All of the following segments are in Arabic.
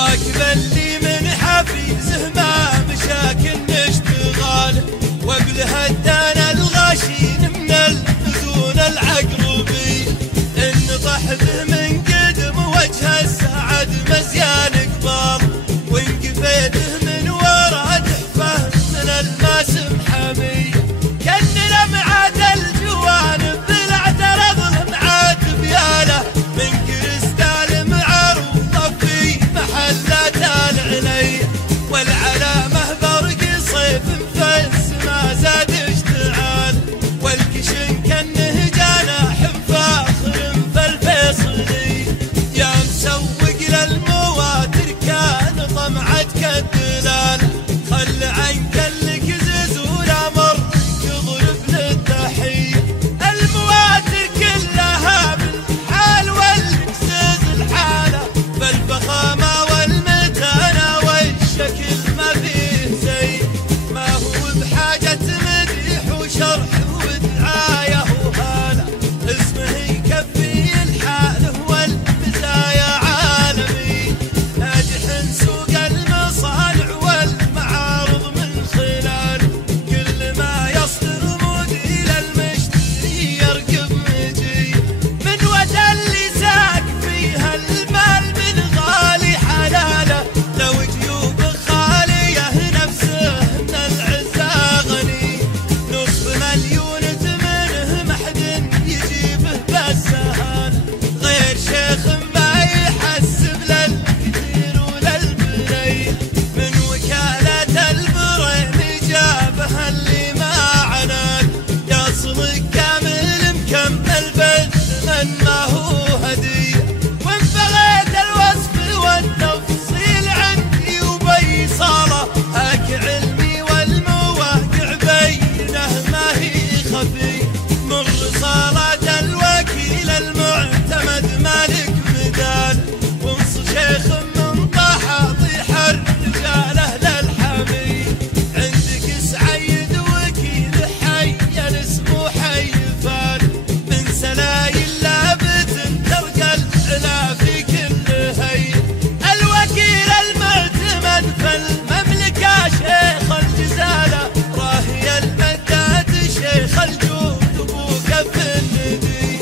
راكب اللي من حفيزه ما مشاكل نشتغال، وقلها الدانا الغاشين من المزون العقربي، انطح به من قدم وجه السعد مزيان قبال، وانقفيته من ورا دحفه من الماس محمي، كان لمعة الجوانب بالاعتراض معاد بياله، من كريستال معروضه في محلات العلي، والعلامه برق صيف فز ما زاد اشتعال، والكشن كانه جناح فاخر فالفيصلي، يا مسوق للمواتر كان طمعتك الدلال، خل عنك الكزز ولا مرك ضرب للتحيه، المواتر كلها بالحال والكزز الحاله، فالفخامه والمتانه والشكل ما فيه زي، ما هو بحاجه مديح وشرح ودعايه وهاله، اسمه يكفي الحال والمزايا عالمي، ناجح سوق المصانع والمعارض من خلال، كل ما يصدر موديل المشتري يرقب مجي، من ودا اللي ساق فيها المال من غالي حلاله، لو جيوب خاليه نفسه من العزه غني، نصف مليون منه محد يجيبه بالسهال، غير شيخ ما يحسب للكثير وللبنيه، من وكالة البرين جابها اللي ما عناد، يصلك كامل مكمل بالثمن ما هو هديه، وان بغيت الوصف والتفصيل عندي وبيصاله، هاك علمي والمواقع بينه ما هي خفي، من رسالة الوكيل المعتمد مالك بدال، ونص شيخ من طه طيح الرجال اهل الحمي، عندك سعيد وكيل حي اسمه حي فال، من سلايل لابت ترقى العلا في كل هي، الوكيل المعتمد في المملكه شيخ الجزاله، راهي المداد شيخ الجود ابو كف الندي،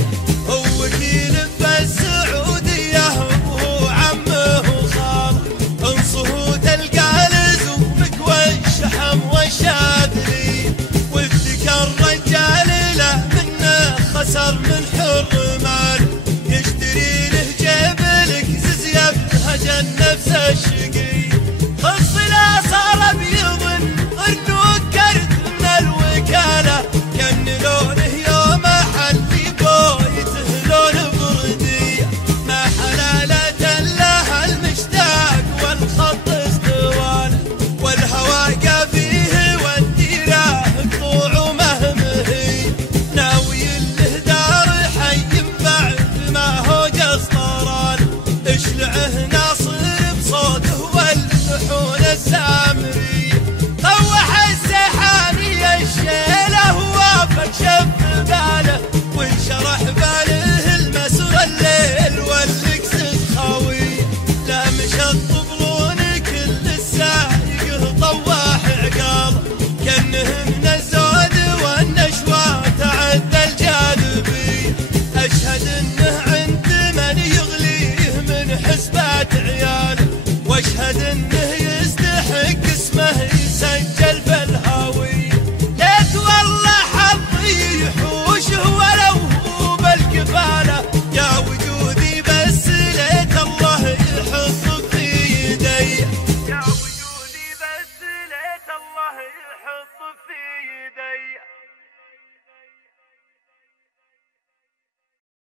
هو وكيل في السعوديه وهو عمه وخاله، انصه تلقى لزومك والشحم والشاذلي، وفتك الرجال له منه خسر من حرمان، يشتري له جيب لك زيب هجن نفس الشقي.